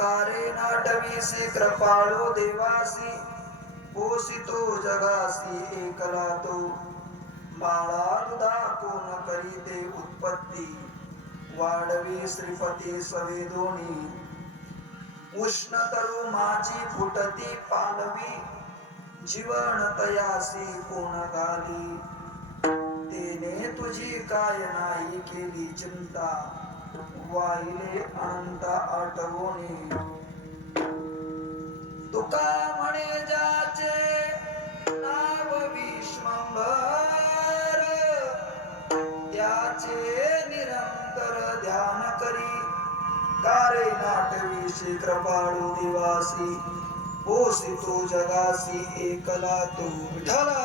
कारे नाटवीसी कृपाळो देवासी पोसितो जगासी एकला तो बाळा दुधा कोण करीते उत्पत्ती वाढवी श्रीपती सवेदोनी उष्णतरू माझी फुटती पालवी जीवन तयासी कोण गाली तेने तुझी काय नाही केली चिंता वाहिले अनंत आठवणी तुका म्हणे ज्याचे नाव विश्वंभर त्याचे निरंतर ध्यान करी कारे नाटवीशी कृपाळू दिवासी पोसितो जगासी एकला तो विठला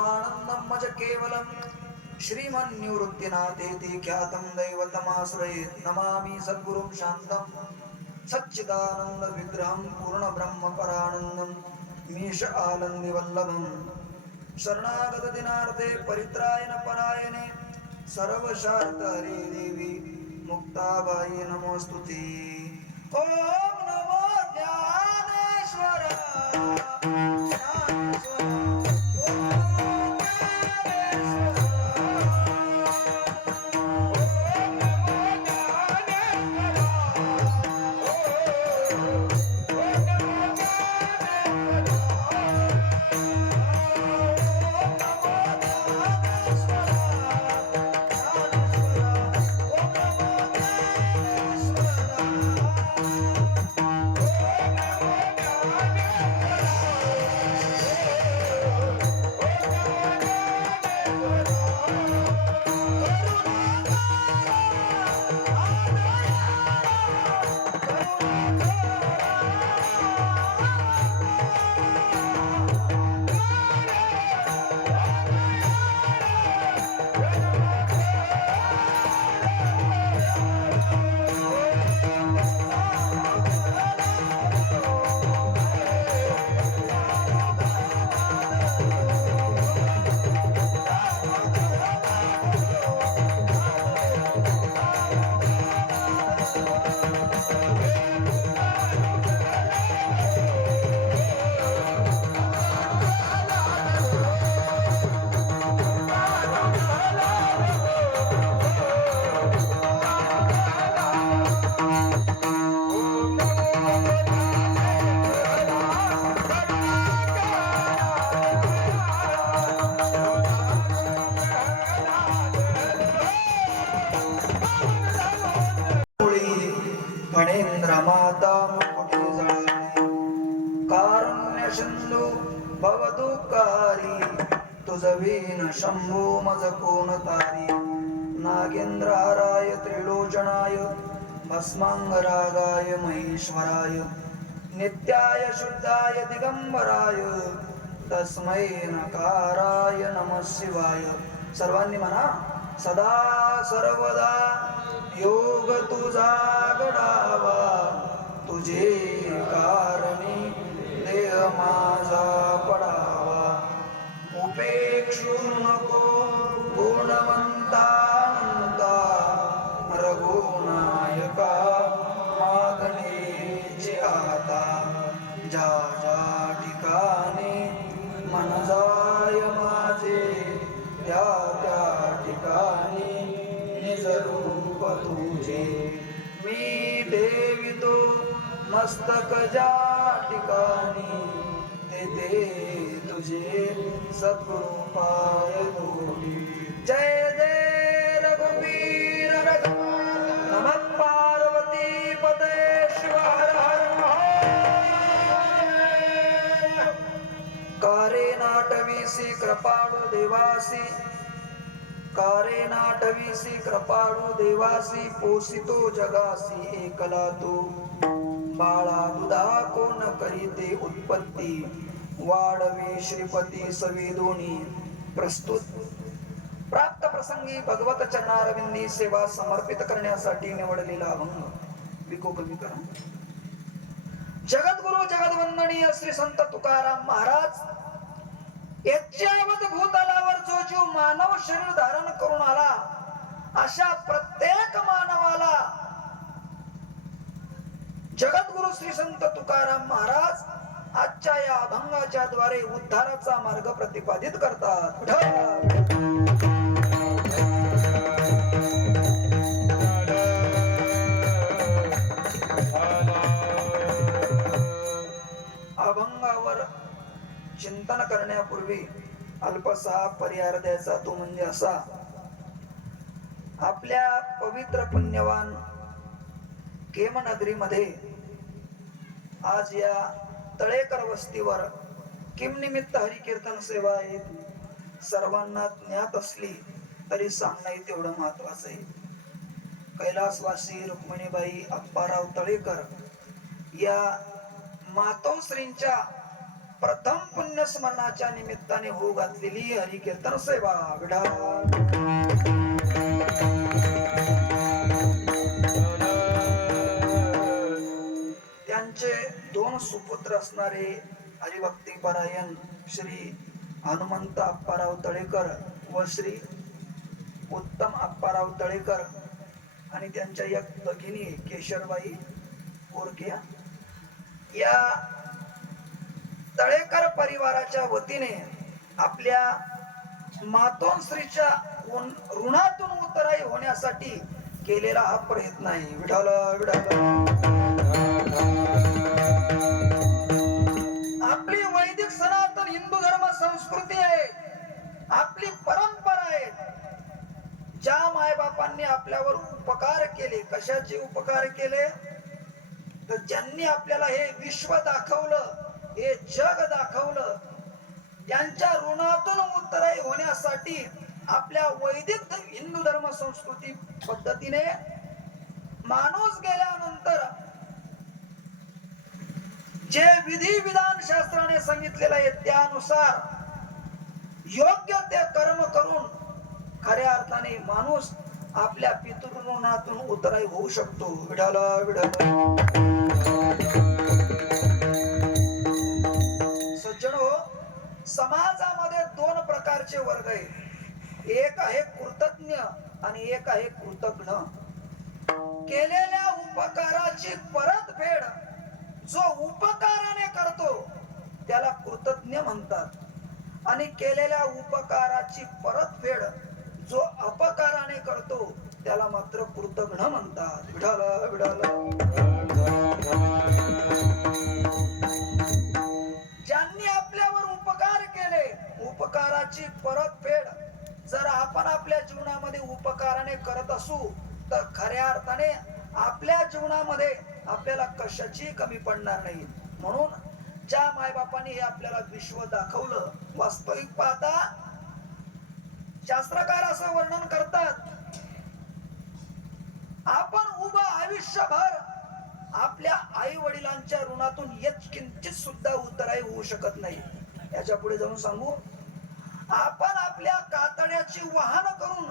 आनंदम मज केवलम श्रीमन्निवृत्तिनाथेति ख्यातं दैवतमाश्रयेत् नमामि सद्गुरुं शान्तं सच्चिदानंद विग्रहं पूर्ण ब्रह्म परानंदं मीश आनंदी वल्लभं शरणागत दिनार्थे परित्रायण परायणे सर्वशार्थ हरे देवी मुक्ताबाई नमोस्तुते। ओम नमो ज्ञानेश्वराय माता मुकुटे जळाले कारुण्य सिंधू भवदुःखारी तुझ विन शंभू मज कोण तारी नागेंद्रहाराय त्रिलोचनाय भस्मांगरागाय महेश्वराय नित्याय शुद्धाय दिगंबराय तस्मै नकाराय नमः शिवाय. सर्वांनी म्हणा सदा सर्वदा योग तुझा घडावा तुझे कारणी देह माझा पडावा उपेक्षू नको गुणवंता रघुनायका मागणेची आता ज्या ज्या ठिकाणी मन जाय माझे त्या त्या ठिकाणी निज रूप तुझे मी ठेवितो मस्तक ज्या ठिकाणी तेथे तुझे सद्गुरुपाय तुझी. जय जय रघुवीर नमः पार्वती पते शिव हर हर महादेव. कारे नाटवीसी कृपाळू देवासी कारे नाटवीसी कृपाळू देवासी पोसितो जगासी एकला तू बाळा दुधा कोण करीते उत्पत्ती वाढवी श्रीपती सवेदोनी प्रस्तुत. प्राप्त प्रसंगी भगवत चरणारविंदी सेवा समर्पित करण्यासाठी निवडलेला अभंग विको कमी करा. जगद्गुरु जगदवंदनीय श्री संत तुकाराम महाराज यज्ञावत भूतलावर जो जीव मानव शरीर धारण करून आला अशा प्रत्येक मानवाला जगद्गुरु श्री संत तुकाराम महाराज आजच्या या अभंगाच्या द्वारे उद्धाराचा मार्ग प्रतिपादित करतात. अभंगावर चिंतन करण्यापूर्वी अल्पसा परिहार द्यायचा तो म्हणजे असा. आपल्या पवित्र पुण्यवान केमनगरीमध्ये आज या तळेकर वस्तीवर किम निमित्त हरिकीर्तन सेवा आहे. सर्वांना ज्ञात असली तरी सांगणं तेवढं महत्वाचं आहे. कैलासवासी रुक्मिणीबाई अप्पाराव तळेकर या मातोश्रींच्या प्रथम पुण्यस्मरणाच्या निमित्ताने होऊ घातलेली हरिकीर्तन सेवा. त्यांचे दोन सुपुत्र असणारे हरिभक्ती परायण श्री हनुमंत अप्पाराव तळेकर व श्री उत्तम अप्पाराव तळेकर आणि त्यांच्या एक भगिनी केशरबाई कोरकिया या तळेकर परिवाराच्या वतीने आपल्या मातोश्रीच्या ऋणातून उतराई होण्यासाठी केलेला हा प्रयत्न आहे. विठाल आपली वैदिक सनातन हिंदू धर्म संस्कृती आहे. आपली परंपरा आहे. ज्या मायबापांनी आपल्यावर उपकार केले, कशाचे उपकार केले तर ज्यांनी आपल्याला हे विश्व दाखवलं, हे जग दाखवलं, त्यांच्या ऋणातून उतराई होण्यासाठी आपल्या वैदिक हिंदू धर्म संस्कृती पद्धतीने माणूस गेल्यानंतर जे विधी विधान शास्त्राने सांगितलेलं आहे त्यानुसार योग्य ते कर्म करून खऱ्या अर्थाने माणूस आपल्या पितृऋणातून उतराई होऊ शकतो. विडाला सज्जनो, समाजामध्ये दोन प्रकारचे वर्ग आहेत. एक आहे कृतज्ञ आणि एक आहे कृतज्ञ. केलेल्या उपकाराची परतफेड जो उपकाराने करतो त्याला कृतज्ञ म्हणतात आणि केलेल्या उपकाराची परतफेड जो अपकाराने करतो त्याला मात्र कृतज्ञ म्हणतात. विडाला ज्यांनी आपल्यावर उपकार केले, उपकाराची परतफेड जर आपण आपल्या जीवनामध्ये उपकाराने करत असू तर खऱ्या अर्थाने आपल्या जीवनामध्ये आपल्याला कशाची कमी पडणार नाही. म्हणून ज्या मायबापाने हे आपल्याला विश्व दाखवलं, वास्तविक पाहता शास्त्रकार असं वर्णन करतात, आपण उभं आयुष्यभर आपल्या आई वडिलांच्या ऋणातून किंचित सुद्धा उतराई होऊ शकत नाही. याच्या पुढे जाऊन सांगू, आपण आपल्या कातड्याची वाहन करून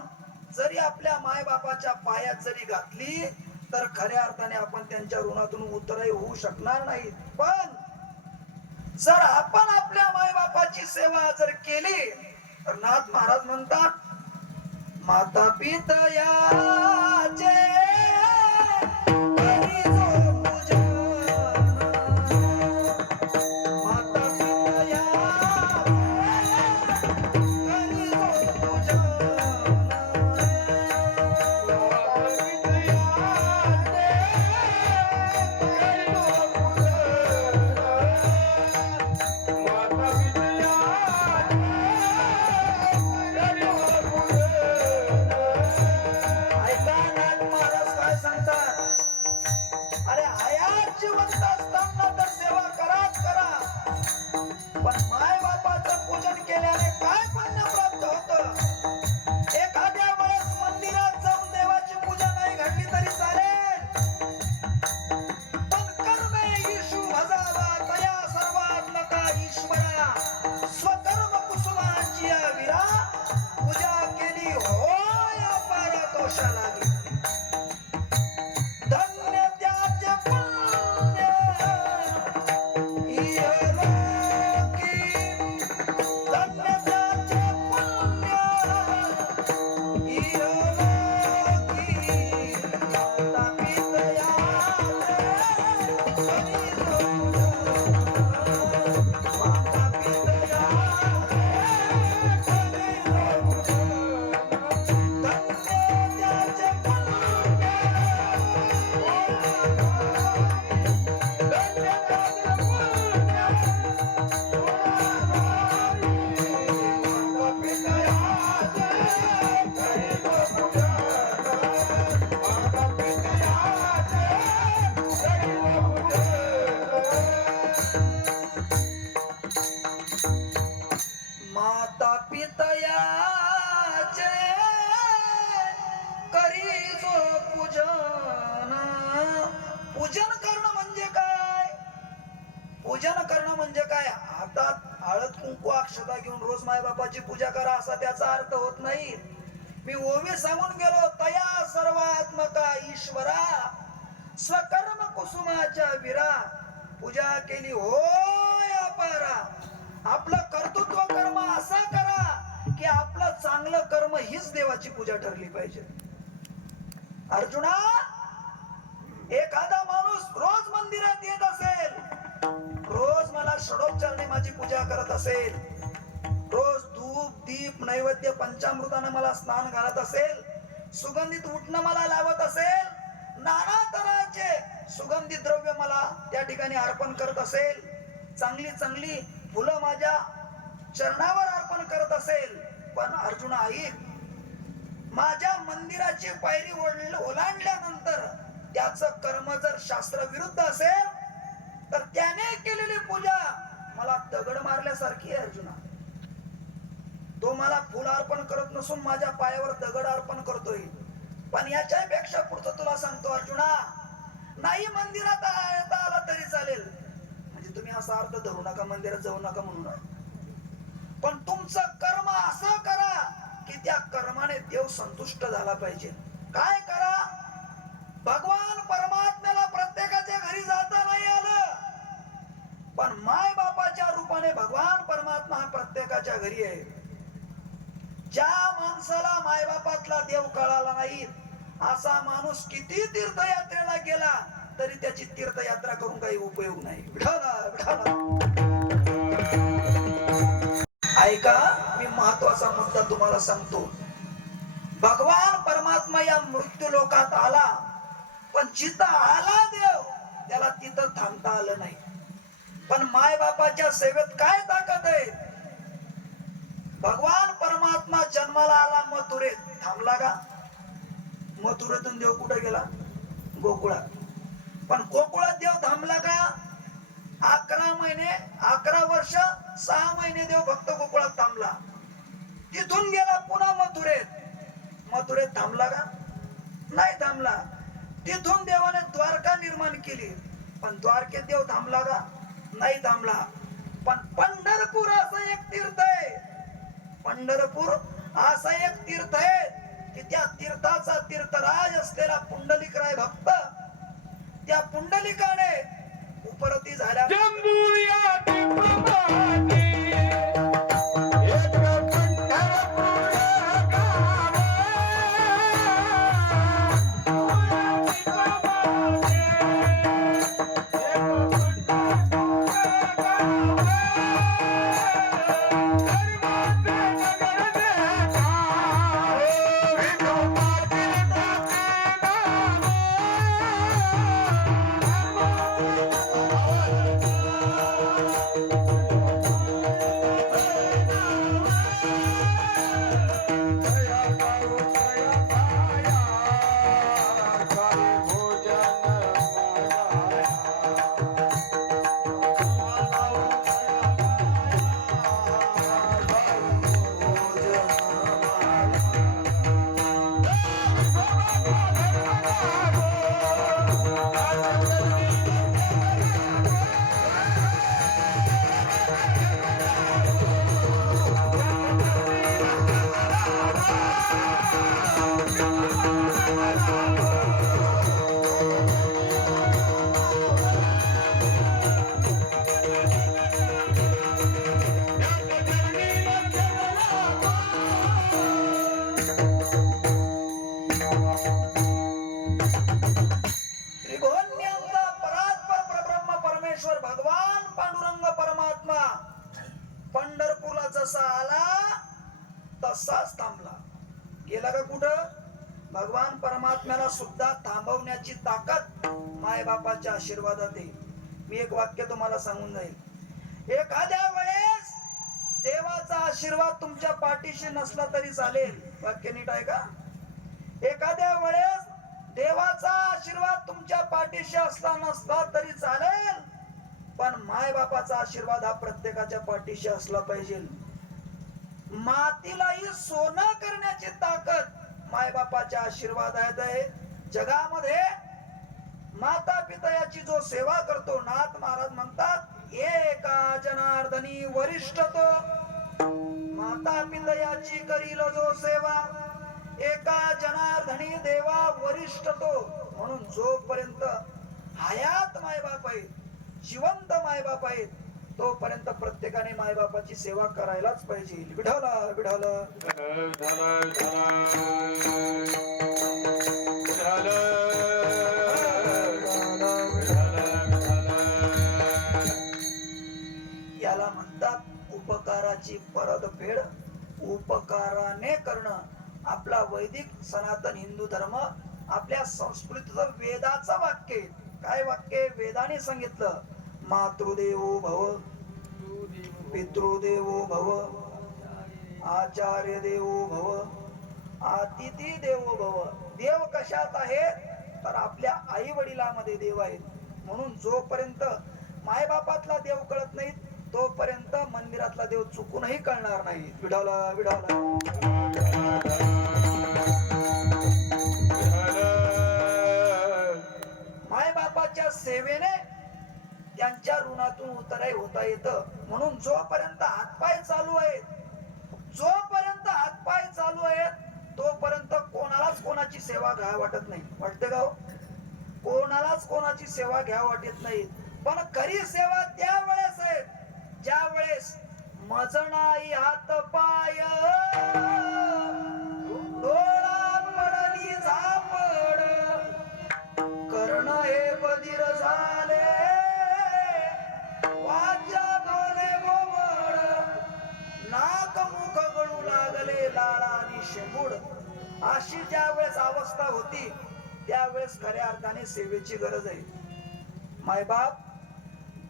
जरी आपल्या मायबापाच्या पायात जरी घातली तर खऱ्या अर्थाने आपण त्यांच्या ऋणातून उतराई होऊ शकणार नाही. पण जर आपण आपल्या मायबापाची सेवा जर केली तर नाथ महाराज म्हणतात, माता पितयाचे करी जो पूजन, माता पितयाचे करी जो पूजन, माता पितयाचे करी जो पूजन. पूजन करणं म्हणजे काय? पूजन करणं म्हणजे काय? हातात हळद कुंकू अक्षता घेऊन रोज मायबापाची पूजा करा असा त्याचा अर्थ होत नाही. मी ओवी सांगून गेलो, तया सर्वात्मका ईश्वरा स्वकर्म कुसुमाच्या विरा, पूजा केली होय अपारा. आपलं कर्तृत्व कर्म असा करा की आपलं चांगलं कर्म हीच देवाची पूजा ठरली पाहिजे. अर्जुना, एखादा माणूस रोज मंदिरात येत असेल, रोज मला षडोपचाराने माझी पूजा करत असेल, रोज धूप दीप नैवेद्य पंचामृताने मला स्नान घालत असेल, सुगंधित उठणं मला लावत असेल, नाना तऱ्हाचे सुगंधित द्रव्य मला त्या ठिकाणी अर्पण करत असेल, चांगली चांगली फुलं माझ्या चरणावर अर्पण करत असेल, पण अर्जुना ऐक, माझ्या मंदिराची पायरी ओलांडल्यानंतर त्याचं कर्म जर शास्त्र विरुद्ध असेल तर त्याने केलेली पूजा मला दगड मारल्यासारखी आहे. अर्जुना, तो मला फुल अर्पण करत नसून माझ्या पायावर दगड अर्पण करतोय. पण याच्यापेक्षा पुढचं तुला सांगतो अर्जुना, नाही मंदिरात आला तरी चालेल, म्हणजे तुम्ही असा अर्थ धरू नका मंदिरात जाऊ नका म्हणून, पण तुमचं कर्म असं करा की त्या कर्माने देव संतुष्ट झाला पाहिजे. काय करा? भगवान परमात्म्याला प्रत्येकाच्या घरी जाता नाही आलं, पण माय बापाच्या रूपाने भगवान परमात्मा हा प्रत्येकाच्या घरी आहे. ज्या माणसाला मायबापातला देव कळाला नाही असा माणूस किती तीर्थयात्रेला गेला तरी त्याची तीर्थयात्रा करून काही उपयोग नाही. ऐका, मी महत्वाचा मुद्दा तुम्हाला सांगतो. भगवान परमात्मा या मृत्यू लोकात आला, पण जिथं आला देव त्याला तिथं थांबता आलं नाही. पण माय बापाच्या सेवेत काय ताकद आहे? भगवान परमात्मा जन्माला आला मथुरेत, थांबला का? मथुरेतून देव कुठे गेला? गोकुळात. पण गोकुळात देव थांबला का? 11 महिने 11 वर्ष 6 महिने देव फक्त गोकुळात थांबला. तिथून गेला पुन्हा मथुरेत. मथुरेत थांबला का? नाही थांबला. तिथून देवाने द्वारका निर्माण केली. पण द्वारकेत देव थांबला का? नाही थांबला. पण पंढरपूर असं एक तीर्थ आहे. पंढरपूर असं एक तीर्थ आहे की त्या तीर्थाचा तीर्थराज असलेला पुंडलिकराय भक्त, त्या पुंडलिकाने उपरती झाल्या. भगवान पांडुरंग परमात्मा पंढरपूरला जसा आला तसाच थांबला. गेला का कुठं? भगवान परमात्म्याला सुद्धा थांबवण्याची ताकद माय बापाच्या आशीर्वादात आहे. मी एक वाक्य तुम्हाला सांगून जाईल. एखाद्या वेळेस देवाचा आशीर्वाद तुमच्या पाठीशी नसला तरी चालेल. वाक्य नीट आहे का? एखाद्या वेळेस देवाचा आशीर्वाद तुमच्या पाठीशी असला नसला तरी चालेल, पण माय बापाचा आशीर्वाद हा प्रत्येकाच्या पाठीशी असला पाहिजे. मातीलाही सोनं करण्याची ताकद माय बापाच्या आशीर्वादात आहे. जगामध्ये माता पिता याची जो सेवा करतो, नाथ महाराज म्हणतात एका जनार्दनी वरिष्ठ तो. माता पिता याची करील जो सेवा, एका जनार्दनी देवा वरिष्ठ तो. म्हणून जोपर्यंत हयात मायबाप आहेत, जिवंत मायबाप आहेत, तोपर्यंत प्रत्येकाने मायबापाची सेवा करायलाच पाहिजे. विढाला विढाला याला म्हणतात उपकाराची परतफेड उपकाराने करणं. आपला वैदिक सनातन हिंदू धर्म आपल्या संस्कृतीचं वेदाचं वाक्य आहे. काय वाक्य? वेदाने सांगितलं मातृदेवो भव, पितृदेवो भव, आचार्य देवो भव, अतिथी देवो भव. देव कशात आहेत? तर आपल्या आई वडिलांमध्ये देव आहेत. म्हणून जोपर्यंत मायबापातला देव कळत नाही तोपर्यंत मंदिरातला देव चुकूनही कळणार नाही. विढाला विढाला मायबापाच्या सेवेने त्यांच्या ऋणातून उतराई होता येतं. म्हणून जोपर्यंत हातपाय चालू आहेत, जोपर्यंत हातपाय चालू आहेत तोपर्यंत कोणालाच कोणाची सेवा घ्या वाटत नाही. वाटते का? कोणालाच कोणाची सेवा घ्या वाटत नाही. पण खरी सेवा त्या वेळेस आहे ज्या वेळेस मजणाई हात पाय, डोळा पडली झापड, कर्ण हे बधीर झाले, वाचा बोले बोबड, नाक मुख गळू लागले लाळा आणि शेंबूड. अशी ज्या वेळेस अवस्था होती त्यावेळेस खऱ्या अर्थाने सेवेची गरज आहे. मायबाप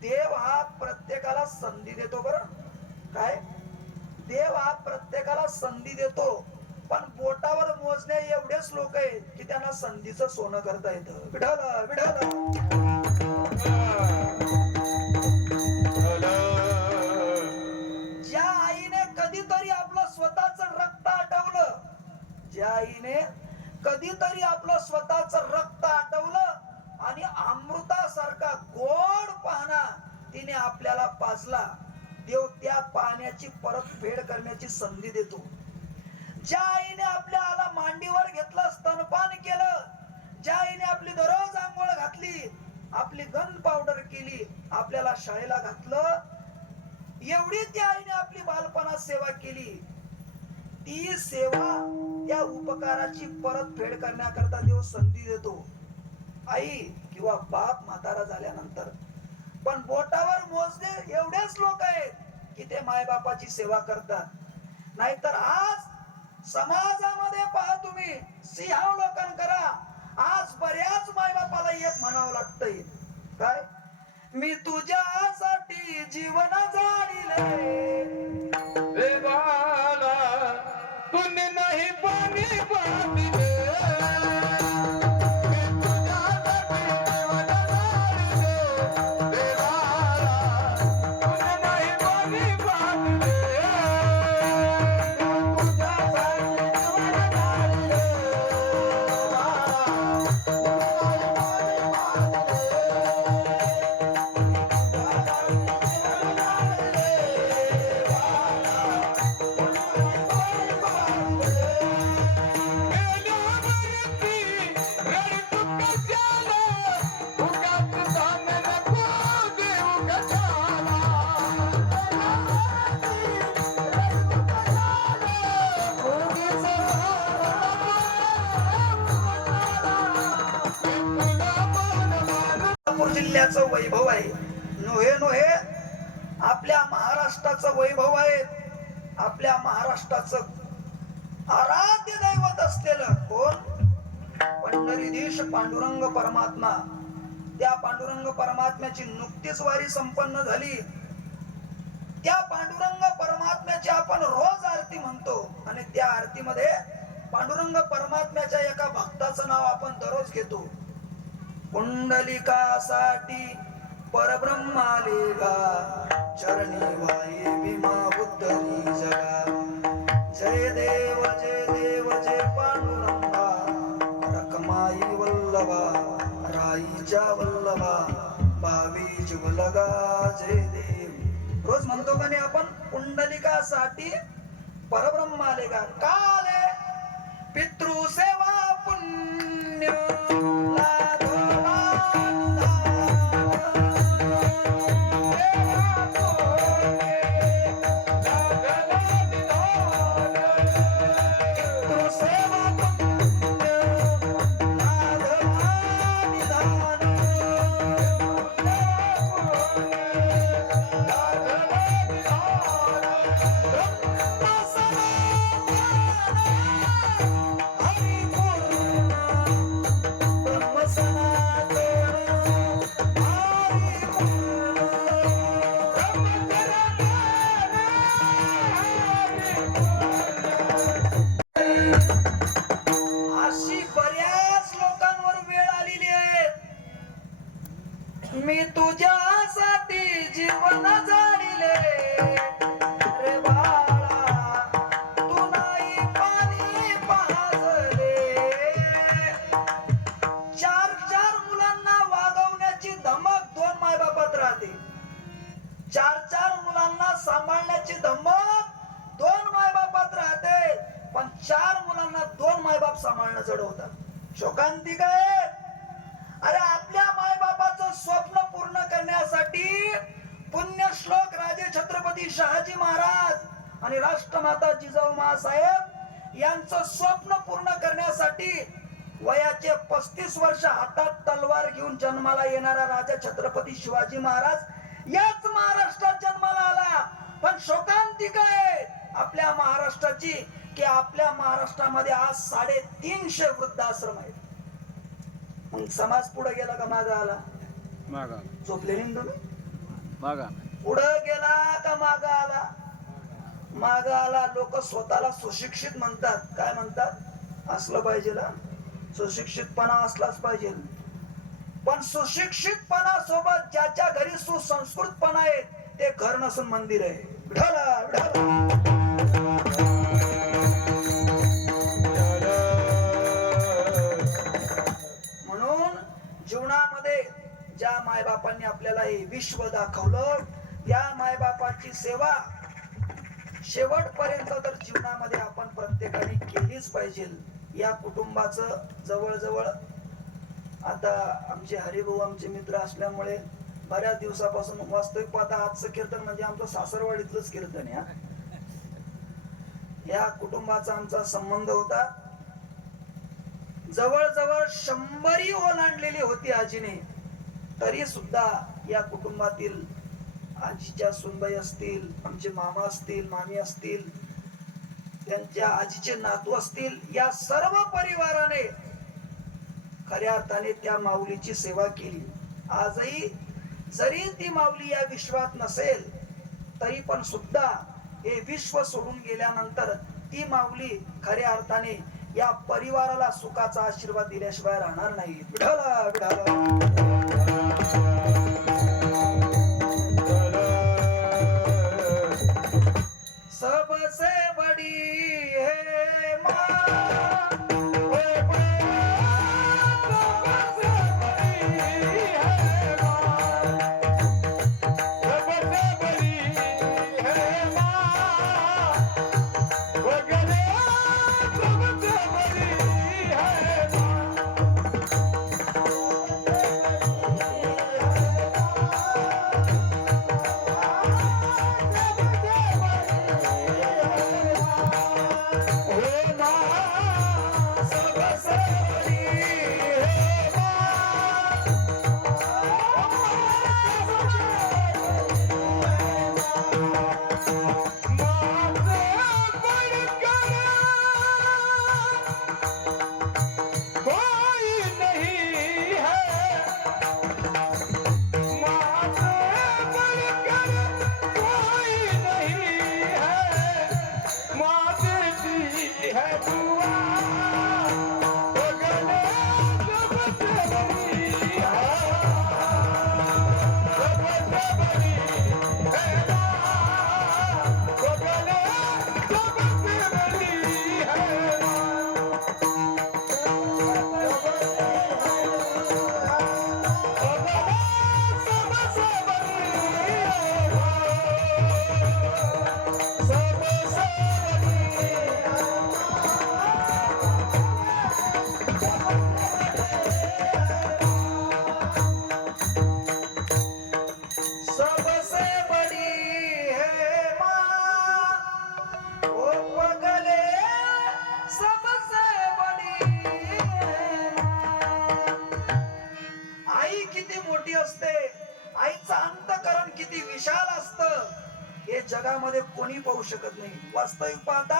देव हा प्रत्येकाला संधी देतो. बरं काय? देव हा प्रत्येकाला संधी देतो, पण बोटावर मोजणे एवढेच लोक आहेत की त्यांना संधीचं सोनं करता येतं. विढाला विढाला कधीतरी आपलं स्वतःच रक्त आटवलं आणि अमृतासारखा गोड पाहणा तिने आपल्याला पाजला, देव त्या पाण्याची परतफेड करण्याची संधी देतो. ज्या आईने आपल्याला मांडीवर घेतलं, स्तनपान केलं, ज्या आईने आपली दररोज आंघोळ घातली, आपली गन पावडर केली, आपल्याला शाळेला घातलं, एवढी त्या आईने आपली बालपणात सेवा केली, ती सेवा त्या उपकाराची परतफेड करण्याकरता देव संधी देतो. आई किंवा बाप म्हातारा झाल्यानंतर पण बोटावर मोजणे एवढेच लोक आहेत की ते मायबापाची सेवा करतात. नाहीतर आज समाजामध्ये पहा तुम्ही, सिंहावलोकन करा, आज बऱ्याच मायबापाला एक म्हणावं लागतंय, काय, मी तुझ्यासाठी जीवन जाळीले रे बाला, तूने नहीं पानी बांधले, मी तुझ्यासाठी जीवन जाळले. रे बाला, तूने नहीं पानी बांधले, मी तुझ्यासाठी जीवन जाळले. सोलापूर जिल्ह्याचं वैभव आहे, नोहे नोहे आपल्या महाराष्ट्राचं वैभव आहे. आपल्या महाराष्ट्राचं आराध्य दैवत असलेलं कोण? पंढरीधीश पांडुरंग परमात्मा. त्या पांडुरंग परमात्म्याची नुकतीच वारी संपन्न झाली. त्या पांडुरंग परमात्म्याची आपण रोज आरती म्हणतो आणि त्या आरतीमध्ये पांडुरंग परमात्म्याच्या एका भक्ताचं नाव आपण दररोज घेतो. पुंडलिकासाठी परब्रह्माले गा, चरणी वाई भीमा बुद्धरी जगा. जय देव जय पांडुरंगा, रखमाई वल्लभा, राईच्या वल्लभा, भावी जुवलगा जय देव. रोज म्हणतो का नाही आपण, पुंडलिकासाठी परब्रह्माले गा. का आले? पितृसेवा पुण्य मी तुझ्यासाठी जीवन जाळले. रे बाळा, तू नाही पाणी पाजले. चार मुलांना वागवण्याची धमक दोन मायबापात राहते. चार मुलांना सांभाळण्याची धमक दोन मायबापात राहते. पण 4 मुलांना 2 मायबाप सांभाळणं जड होतं. शोकांतिक आहे. अरे आपल्या मायबापाचं स्वप्न पूर्ण करण्यासाठी पुण्यश्लोक राजे छत्रपती शहाजी महाराज आणि राष्ट्रमाता जिजाऊ मासाहेब यांचं स्वप्न पूर्ण करण्यासाठी वयाचे 35 वर्ष हातात तलवार घेऊन जन्माला येणारा राजा छत्रपती शिवाजी महाराज याच महाराष्ट्रात जन्माला आला. पण शोकांतिक आहे आपल्या महाराष्ट्राची की आपल्या महाराष्ट्रामध्ये आज 350 वृद्धाश्रम आहेत. मग समाज पुढे गेला का मागे आला? झोपलेली तुम्ही? पुढे गेला का मागे आला? मागे आला. लोक स्वतःला सुशिक्षित म्हणतात. काय म्हणतात? असलं पाहिजे ना, सुशिक्षितपणा असलाच पाहिजे. पण सुशिक्षितपणा सोबत ज्याच्या घरी सुसंस्कृतपणा आहे ते घर नसून मंदिर आहे. विठाला विठाला. विश्व दाखवलं. त्या मायबापाची सेवा शेवटपर्यंत तर जीवनामध्ये आपण प्रत्येकाने केलीच पाहिजे. या कुटुंबाचं जवळजवळ आता आमचे हरिभाऊ आमचे मित्र असल्यामुळे बऱ्याच दिवसापासून वास्तविक पाहता आजचं कीर्तन म्हणजे आमचं सासरवाडीतलंच कीर्तन या कुटुंबाचा आमचा संबंध होता. जवळजवळ 100 ओलांडलेली होती आजीने, तरी सुद्धा या कुटुंबातील आजीच्या सुनबाई असतील, आमचे मामा असतील, मामी असतील, त्यांच्या आजीचे नातू असतील, या सर्व परिवाराने खऱ्या अर्थाने त्या माऊलीची सेवा केली. आजही जरी ती माऊली या विश्वात नसेल तरी पण सुद्धा हे विश्व सोडून गेल्यानंतर ती माऊली खऱ्या अर्थाने या परिवाराला सुखाचा आशीर्वाद दिल्याशिवाय राहणार नाही. विठाला विठाला. सबसे बड़ी है माँ, जगामध्ये कोणी पाहू शकत नाही. वास्तविक पाहता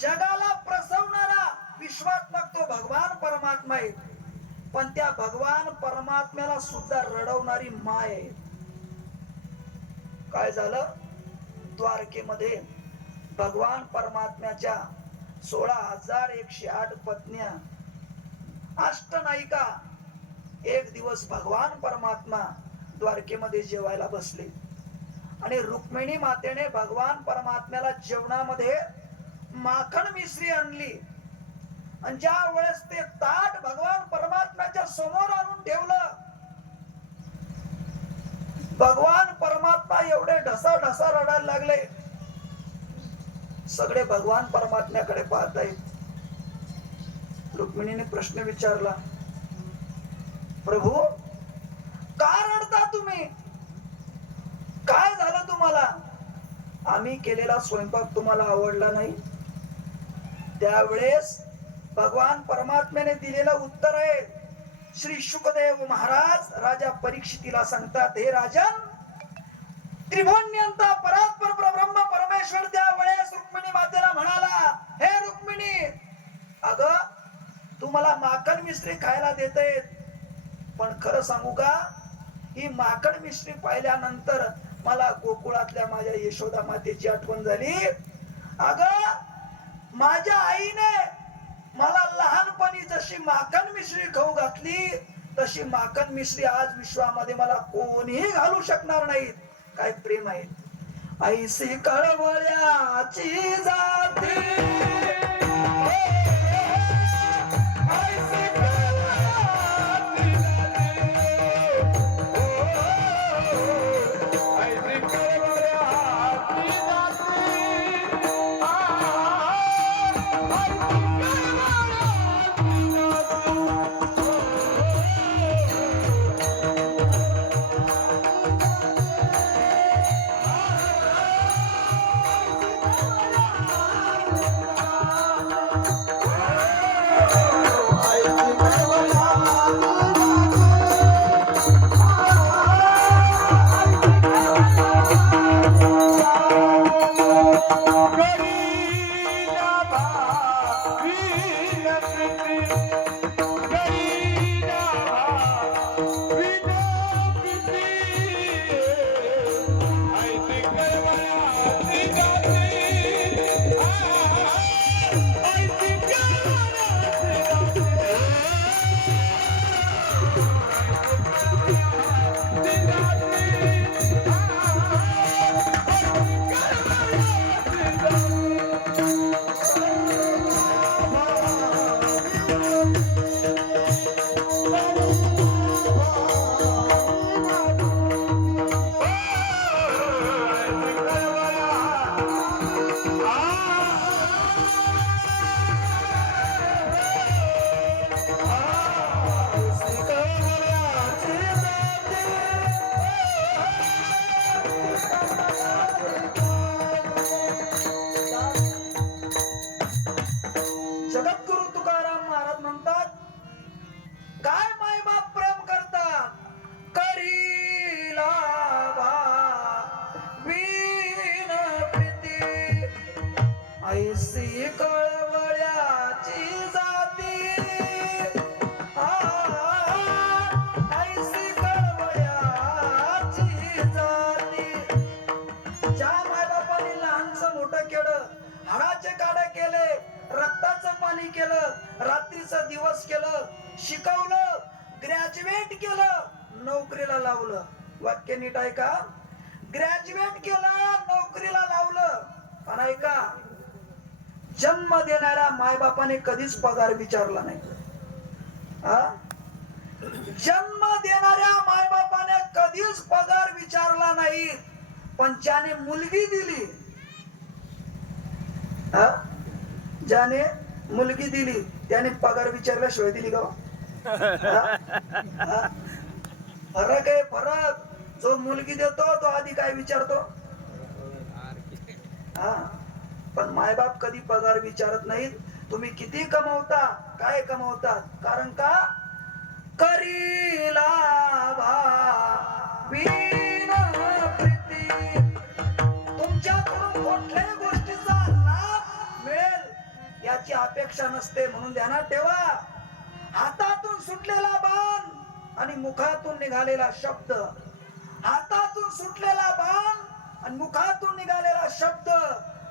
जगाला प्रसवणारा विश्वात्मक तो भगवान परमात्मा आहे, पण त्या भगवान परमात्म्याला सुद्धा रडवणारी माय आहे. काय झालं? द्वारकेमध्ये भगवान परमात्म्याच्या 16,108 पत्न्या, अष्टनायिका एक दिवस भगवान परमात्मा द्वारकेमध्ये जेवायला बसले आणि रुक्मिणी मातेने भगवान परमात्म्याला जेवणामध्ये माखण मिश्री आणली आणि ज्या वेळेस ते ताट भगवान परमात्म्याच्या समोर आणून ठेवलं, भगवान परमात्मा एवढे ढसा ढसा रडायला लागले. सगळे भगवान परमात्म्याकडे पाहत आहेत. रुक्मिणीने प्रश्न विचारला, प्रभू का रडता तुम्ही? काय झालं तुम्हाला? आम्ही केलेला स्वयंपाक तुम्हाला आवडला नाही? त्यावेळेस भगवान परमात्म्याने दिलेलं उत्तर आहे. श्री शुकदेव महाराज राजा परीक्षितीला सांगतात, हे राजन, त्रिभुवन्यंता परात्पर परब्रह्म परमेश्वर त्यावेळेस रुक्मिणी मातेला म्हणाला, हे रुक्मिणी, अगं तू मला माखण मिश्री खायला देते, पण खरं सांगू का, ही माखण मिश्री पाहिल्यानंतर मला गोकुळातल्या माझ्या यशोदा मातेची आठवण झाली. अगं माझ्या आईने मला लहानपणी जशी माखण मिश्री खाऊ घातली, तशी माखण मिश्री आज विश्वामध्ये मला कोणीही घालू शकणार नाहीत. काय प्रेम आहे! ऐसी कळवळ्याची जाती ऐसी कळवळ्याची जाती, करीला भावीन प्रीती करीला भावीन प्रीती ऐसी करवयाची जाती ऐसी करवयाची जगद्गुरु तुकाराम महाराज म्हणतात, काय माय बाप प्रेम करतात, करीला भावीन प्रीती ऐसी कळवळ्याची जाती ऐसी कळवळ्याची जाती. ज्या मायबापाने लहानचं मोठं केलं, हाडाचे काढे केले, रक्ताचं पाणी केलं, रात्रीचं दिवस केलं, शिकवलं, ग्रॅज्युएट केलं, नोकरीला लावलं. वाक्य नीट ऐका, ग्रॅज्युएट केलं, नोकरीला लावलं. पण ऐका, जन्म देणाऱ्या मायबापाने कधीच पगार विचारला नाही. जन्म देणाऱ्या मायबापाने कधीच पगार विचारला नाही. पण ज्याने मुलगी दिली, ज्याने मुलगी दिली त्याने पगार विचारल्याशिवाय दिली का? फरक आहे, फरक. जो मुलगी देतो तो आधी काय विचारतो? पण मायबाप कधी पगार विचारत नाहीत. तुम्ही किती कमवता, काय कमवतात, कारण का करीला भावीन प्रीती. तुमच्याकडून कुठल्याही गोष्टीचा लाभ मिळेल याची अपेक्षा नसते. म्हणून ध्यानात ठेवा, हातातून सुटलेला बाण आणि मुखातून निघालेला शब्द, हातातून सुटलेला बाण आणि मुखातून निघालेला शब्द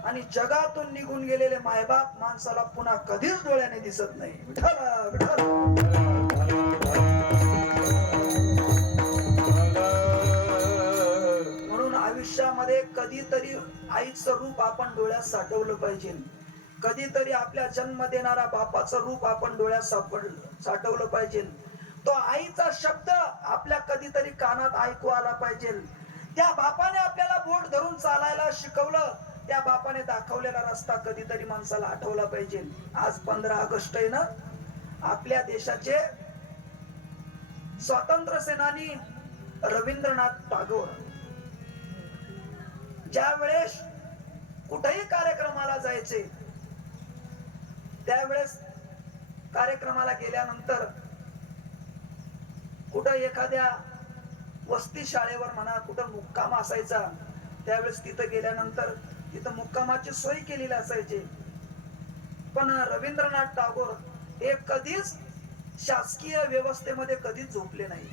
आणि जगातून निघून गेलेले मायबाप माणसाला पुन्हा कधीच डोळ्याने दिसत नाही. विठ्ठल विठ्ठल. म्हणून आयुष्यामध्ये कधीतरी आईचं रूप आपण डोळ्यात साठवलं पाहिजे. कधीतरी आपल्या जन्म देणारा बापाचं रूप आपण डोळ्यात साठवलं पाहिजे. तो आईचा शब्द आपल्या कधीतरी कानात ऐकू आला पाहिजे. त्या बापाने आपल्याला बोट धरून चालायला शिकवलं, त्या बापाने दाखवलेला रस्ता कधीतरी माणसाला आठवला पाहिजे. आज 15 ऑगस्ट आहे ना, आपल्या देशाचे स्वातंत्र्य सेनानी रवींद्रनाथ टागोर ज्या वेळेस कुठेही कार्यक्रमाला जायचे, त्यावेळेस कार्यक्रमाला गेल्यानंतर कुठं एखाद्या वस्ती शाळेवर म्हणा, कुठं मुक्काम असायचा, त्यावेळेस तिथं गेल्यानंतर तिथं मुक्कामाची सोय केलेली असायची. पण रवींद्रनाथ टागोर हे कधीच शासकीय व्यवस्थेमध्ये कधीच झोपले नाही.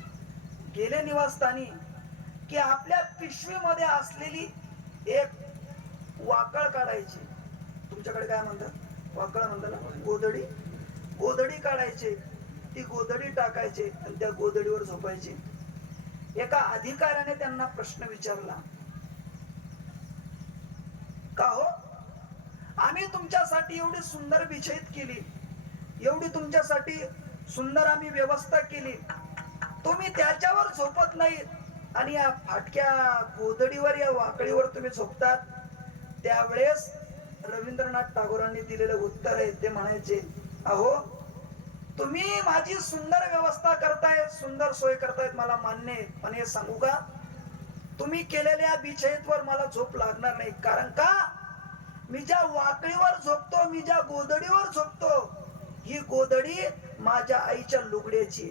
गेले निवासस्थानी की आपल्या पिशवीमध्ये असलेली एक वाकळ काढायची. तुमच्याकडे काय म्हणतात? वाकळ म्हणतात ना, गोधडी. गोधडी काढायची, ती गोधडी टाकायची आणि त्या गोधडीवर झोपायची. एका अधिकाऱ्याने त्यांना प्रश्न विचारला, का हो, आम्ही तुमच्यासाठी एवढी सुंदर बिछाईत केली, एवढी तुमच्यासाठी सुंदर आम्ही व्यवस्था केली, तुम्ही त्याच्यावर झोपत नाहीत आणि या फाटक्या गोधडीवर, या वाकळीवर तुम्ही झोपतात. त्यावेळेस रवींद्रनाथ टागोरांनी दिलेलं उत्तर आहे, ते म्हणायचे, अहो तुम्ही माझी सुंदर व्यवस्था करतायत, सुंदर सोय करतायत, मला मान्य आहे, पण हे सांगू का, तुम्ही केलेल्या बिछाईतवर मला झोप लागणार नाही. कारण का, मी ज्या वाकळीवर झोपतो, मी ज्या गोधडीवर झोपतो, ही गोधडी माझ्या आईच्या लुगड्याची.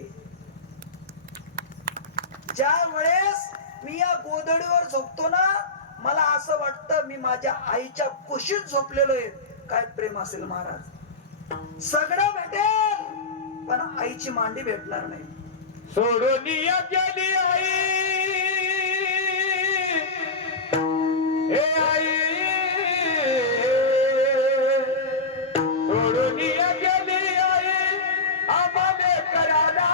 ज्या वेळेस मी या गोधडीवर झोपतो ना, मला असं वाटतं मी माझ्या आईच्या कुशीत झोपलेलो आहे. काय प्रेम असेल महाराज. सगळं भेटेल पण आईची मांडी भेटणार नाही. सोडून या गेली आई, हे आई, सोडून या गेली आई आम्हाला करायला.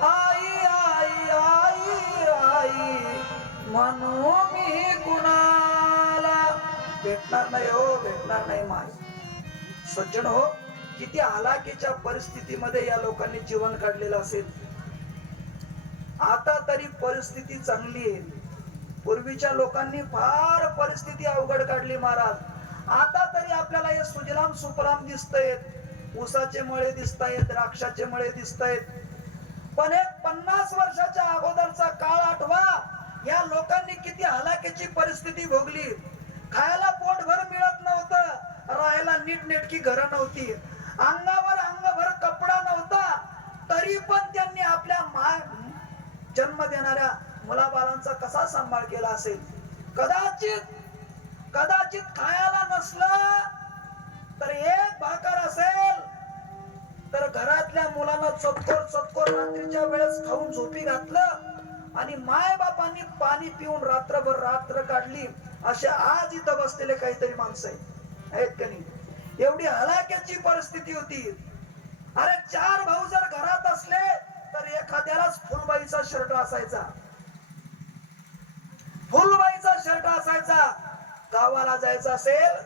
आई आई आई म्हणू मी कुणाला. भेटणार नाही हो, भेटणार नाही माय. सज्जन हो, किती हालाकीच्या परिस्थितीमध्ये या लोकांनी जीवन काढलेलं असेल. आता तरी परिस्थिती चांगली आहे. पूर्वीच्या लोकांनी फार परिस्थिती अवघड काढली महाराज. आता तरी आपल्याला हे सुजलाम सुफलाम दिसतायत, ऊसाचे मळे दिसतायत, द्राक्षाचे मळे दिसतायत. पण एक 50 वर्षाच्या अगोदरचा काळ आठवा. या लोकांनी किती हलाखीची परिस्थिती भोगली. खायला पोटभर मिळत नव्हतं, राहायला नीटनेटकी घरं नव्हती, अंगावर अंगभर कपडा नव्हता, तरी पण त्यांनी आपल्या जन्म देणाऱ्या मुलाबाळांचा कसा सांभाळ केला असेल. कदाचित खायला नसलं तर एक भाकर असेल तर घरातल्या मुलांना चतकोर रात्रीच्या वेळेस खाऊन झोपी घातलं आणि माय बापांनी पाणी पिऊन रात्र काढली. अशा आज इथं बसलेले काहीतरी माणसं आहेत का नाही. एवढी हलाक्याची परिस्थिती होती. अरे 4 भाऊ जर घरात असले तर एखाद्यालाच फुलबाईचा शर्ट असायचा. फुलबाईचा शर्ट असायचा. गावाला जायचं असेल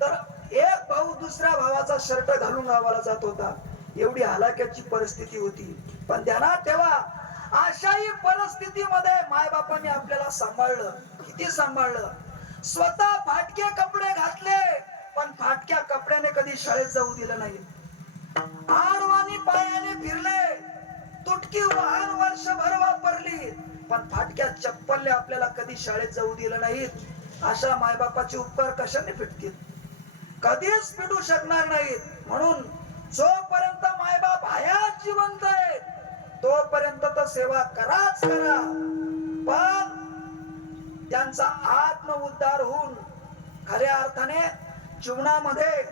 तर एक भाऊ दुसऱ्या भावाचा शर्ट घालून गावाला जात होता. एवढी हलाक्याची परिस्थिती होती. पण ध्यानात ठेवा, अशाही परिस्थितीमध्ये मायबापांनी आपल्याला सांभाळलं. किती सांभाळलं. स्वतः फाटके कपडे घातले पण फाटक्या कपड्याने कधी शाळेत जाऊ दिलं नाही. आडवानी पायाने फिरले, तुटकी वाहन वर्षभर वापरली पण फाटक्या चप्पलने आपल्याला कधी शाळेत जाऊ दिलं नाही. अशा मायबापाचे उपकार कशाने फिटतील? कधीच फिटू शकणार नाहीत. म्हणून जोपर्यंत मायबाप हयात जिवंत आहे तोपर्यंत तर सेवा कराच करा. पण त्यांचा आत्म उद्धार होऊन खऱ्या अर्थाने जीवनामध्ये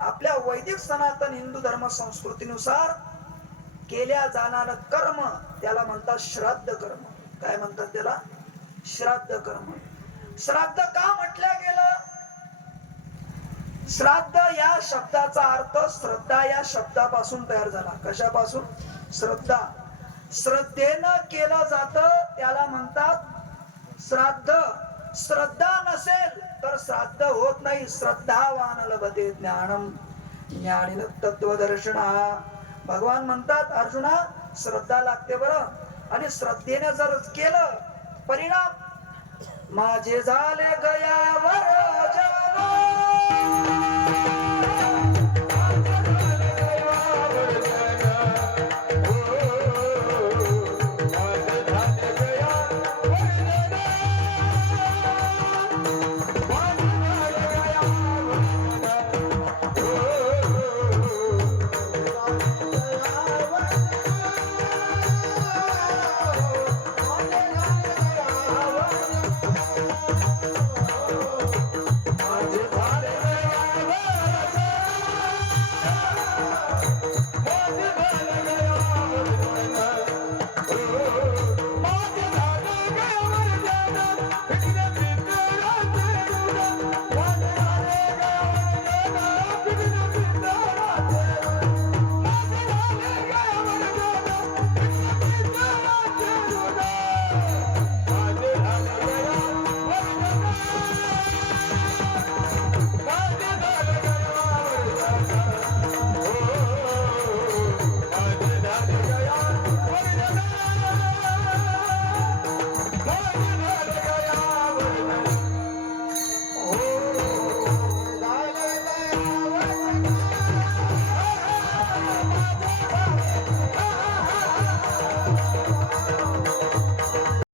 आपल्या वैदिक सनातन हिंदू धर्म संस्कृतीनुसार केल्या जाणारं कर्म त्याला म्हणतात श्राद्ध कर्म. काय म्हणतात त्याला? श्राद्ध कर्म. श्राद्ध का म्हटलं गेलं? श्राद्ध या शब्दाचा अर्थ श्रद्धा या शब्दापासून तयार झाला. कशापासून? श्रद्धा. श्रद्धेनं केलं जात त्याला म्हणतात श्राद्ध. श्रद्धा नसेल तर श्राद्ध होत नाही. श्रद्धावान लभते ज्ञानम ज्ञानीन तत्वदर्शना. भगवान म्हणतात अर्जुना श्रद्धा लागते बरं, आणि श्रद्धेने जर केलं परिणाम माझे झाले गयावर